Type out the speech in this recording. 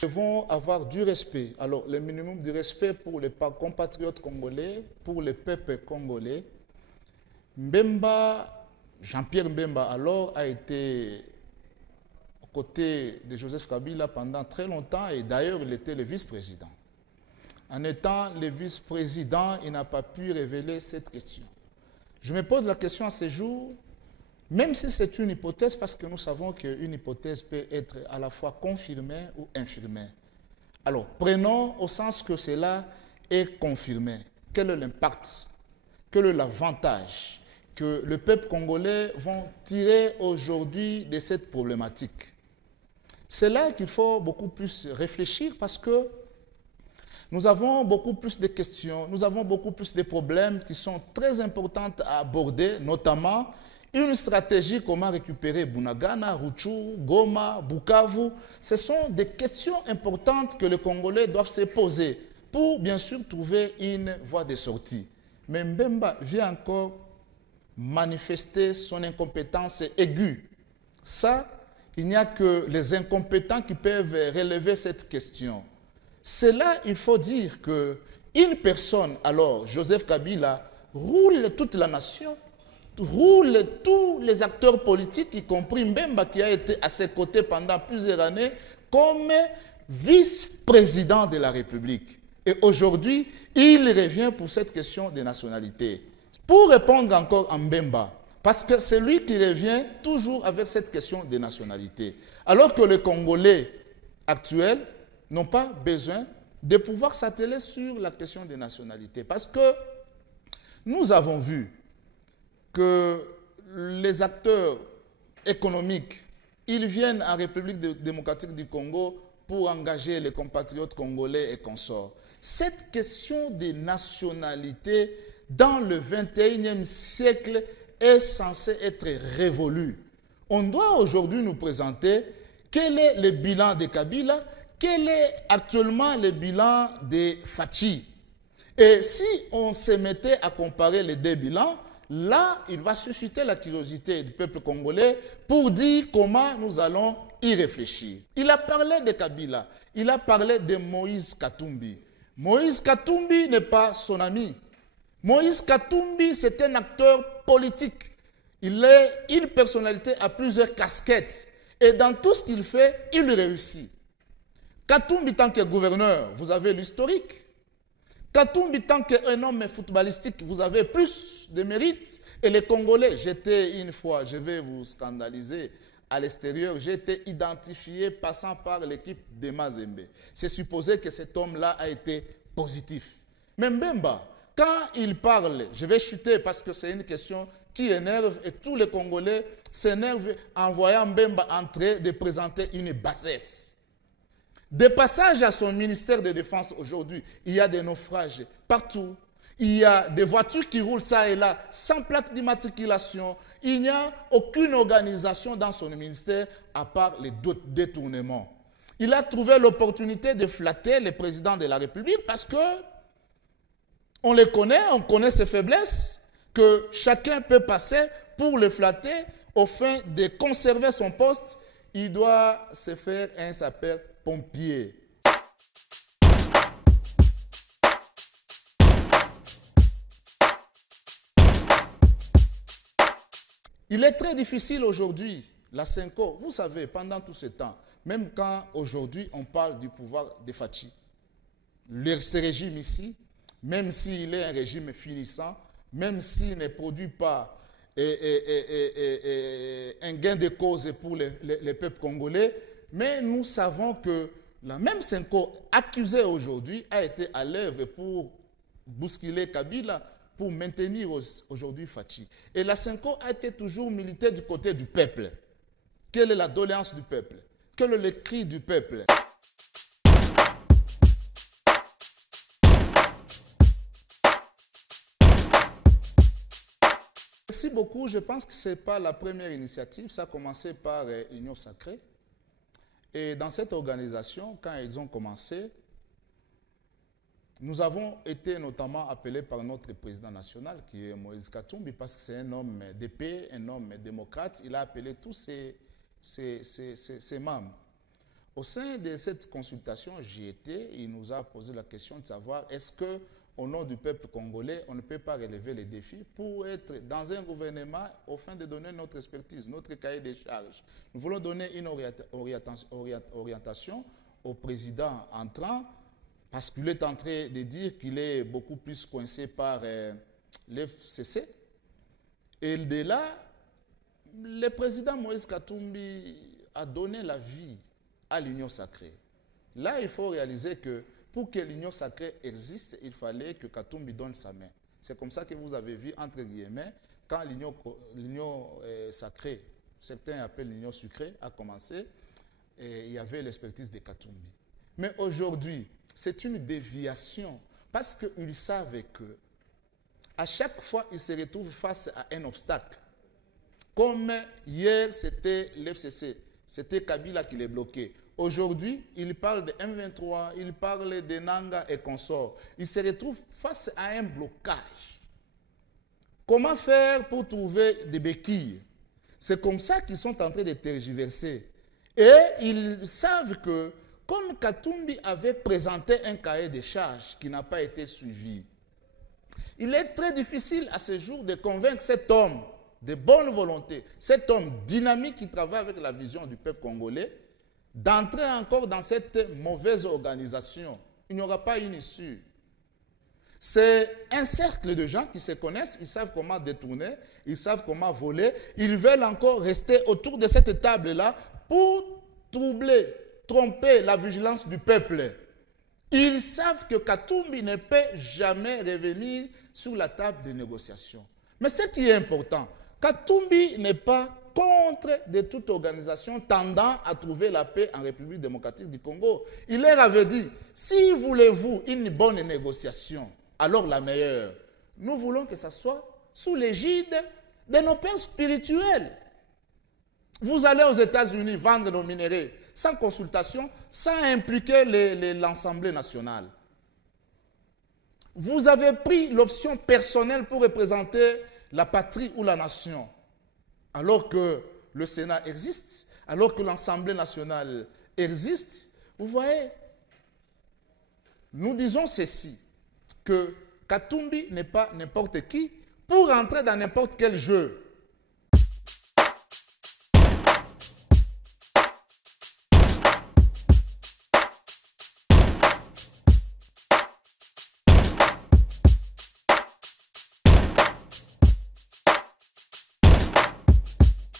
Nous devons avoir du respect. Alors, le minimum du respect pour les compatriotes congolais, pour le peuple congolais. Mbemba, Jean-Pierre Mbemba, alors, a été aux côtés de Joseph Kabila pendant très longtemps et d'ailleurs, il était le vice-président. En étant le vice-président, il n'a pas pu révéler cette question. Je me pose la question à ce jour, même si c'est une hypothèse, parce que nous savons qu'une hypothèse peut être à la fois confirmée ou infirmée. Alors, prenons au sens que cela est confirmé. Quel est l'impact? Quel est l'avantage que le peuple congolais va tirer aujourd'hui de cette problématique? C'est là qu'il faut beaucoup plus réfléchir parce que nous avons beaucoup plus de questions, nous avons beaucoup plus de problèmes qui sont très importants à aborder, notamment une stratégie comment récupérer Bunagana, Rutshuru, Goma, Bukavu. Ce sont des questions importantes que les Congolais doivent se poser pour bien sûr trouver une voie de sortie. Mais Mbemba vient encore manifester son incompétence aiguë. Ça, il n'y a que les incompétents qui peuvent relever cette question. C'est là, il faut dire qu'une personne, alors Joseph Kabila, roule toute la nation, roule tous les acteurs politiques, y compris Mbemba qui a été à ses côtés pendant plusieurs années comme vice-président de la République. Et aujourd'hui, il revient pour cette question des nationalités. Pour répondre encore à Mbemba, parce que c'est lui qui revient toujours avec cette question des nationalités. Alors que les Congolais actuels n'ont pas besoin de pouvoir s'atteler sur la question des nationalités. Parce que nous avons vu que les acteurs économiques, ils viennent en République démocratique du Congo pour engager les compatriotes congolais et consorts. Cette question des nationalités dans le 21e siècle est censée être révolue. On doit aujourd'hui nous présenter quel est le bilan de Kabila, quel est actuellement le bilan de Fachi. Et si on se mettait à comparer les deux bilans, là, il va susciter la curiosité du peuple congolais pour dire comment nous allons y réfléchir. Il a parlé de Kabila, il a parlé de Moïse Katumbi. Moïse Katumbi n'est pas son ami. Moïse Katumbi, c'est un acteur politique. Il est une personnalité à plusieurs casquettes. Et dans tout ce qu'il fait, il réussit. Katumbi, tant que gouverneur, vous avez l'historique. Katumbi, tant qu'un homme footballistique, vous avez plus de mérite. Et les Congolais, j'étais une fois, je vais vous scandaliser, à l'extérieur, j'ai été identifié passant par l'équipe de Mazembe. C'est supposé que cet homme-là a été positif. Mais Mbemba, quand il parle, je vais chuter parce que c'est une question qui énerve et tous les Congolais s'énervent en voyant Mbemba entrer de présenter une bassesse. Des passages à son ministère de Défense aujourd'hui, il y a des naufrages partout. Il y a des voitures qui roulent ça et là sans plaque d'immatriculation. Il n'y a aucune organisation dans son ministère à part les détournements. Il a trouvé l'opportunité de flatter le président de la République parce que on les connaît, on connaît ses faiblesses, que chacun peut passer pour le flatter au fin de conserver son poste. Il doit se faire un sapeur-pompier. Il est très difficile aujourd'hui, la Senko, vous savez, pendant tout ce temps, même quand aujourd'hui on parle du pouvoir de Fachi, ce régime ici, même s'il est un régime finissant, même s'il ne produit pas un gain de cause pour les peuples congolais, mais nous savons que la même Senko accusée aujourd'hui a été à l'œuvre pour bousculer Kabila, pour maintenir aujourd'hui Fachi. Et la Senko a été toujours militaire du côté du peuple. Quelle est la doléance du peuple? Quel est le cri du peuple? Merci beaucoup. Je pense que ce n'est pas la première initiative. Ça a commencé par Union Sacrée. Et dans cette organisation, quand ils ont commencé, nous avons été notamment appelés par notre président national, qui est Moïse Katumbi, parce que c'est un homme de paix, un homme démocrate. Il a appelé tous ses membres. Au sein de cette consultation, j'y étais, il nous a posé la question de savoir est-ce que, au nom du peuple congolais, on ne peut pas relever les défis pour être dans un gouvernement afin de donner notre expertise, notre cahier des charges. Nous voulons donner une orientation au président entrant parce qu'il est en train de dire qu'il est beaucoup plus coincé par l'FCC. Et de là, le président Moïse Katumbi a donné la vie à l'Union sacrée. Là, il faut réaliser que pour que l'Union sacrée existe, il fallait que Katumbi donne sa main. C'est comme ça que vous avez vu, entre guillemets, quand l'Union sacrée, certains appellent l'Union sucrée, a commencé, et il y avait l'expertise de Katumbi. Mais aujourd'hui, c'est une déviation, parce qu'ils savaient que à chaque fois, ils se retrouvent face à un obstacle. Comme hier, c'était l'FCC, c'était Kabila qui les bloquait. Aujourd'hui, il parle de M23, il parle de Nanga et consorts. Il se retrouve face à un blocage. Comment faire pour trouver des béquilles? C'est comme ça qu'ils sont en train de tergiverser. Et ils savent que, comme Katumbi avait présenté un cahier de charges qui n'a pas été suivi, il est très difficile à ce jour de convaincre cet homme de bonne volonté, cet homme dynamique qui travaille avec la vision du peuple congolais, d'entrer encore dans cette mauvaise organisation. Il n'y aura pas une issue. C'est un cercle de gens qui se connaissent, ils savent comment détourner, ils savent comment voler, ils veulent encore rester autour de cette table-là pour troubler, tromper la vigilance du peuple. Ils savent que Katumbi ne peut jamais revenir sur la table de négociation. Mais ce qui est important, Katumbi n'est pas contre de toute organisation tendant à trouver la paix en République démocratique du Congo. Il leur avait dit, si voulez-vous une bonne négociation, alors la meilleure, nous voulons que ça soit sous l'égide de nos pères spirituels. Vous allez aux États-Unis vendre nos minéraux sans consultation, sans impliquer l'Assemblée nationale. Vous avez pris l'option personnelle pour représenter la patrie ou la nation. Alors que le Sénat existe, alors que l'Assemblée nationale existe, vous voyez, nous disons ceci, que Katumbi n'est pas n'importe qui pour entrer dans n'importe quel jeu.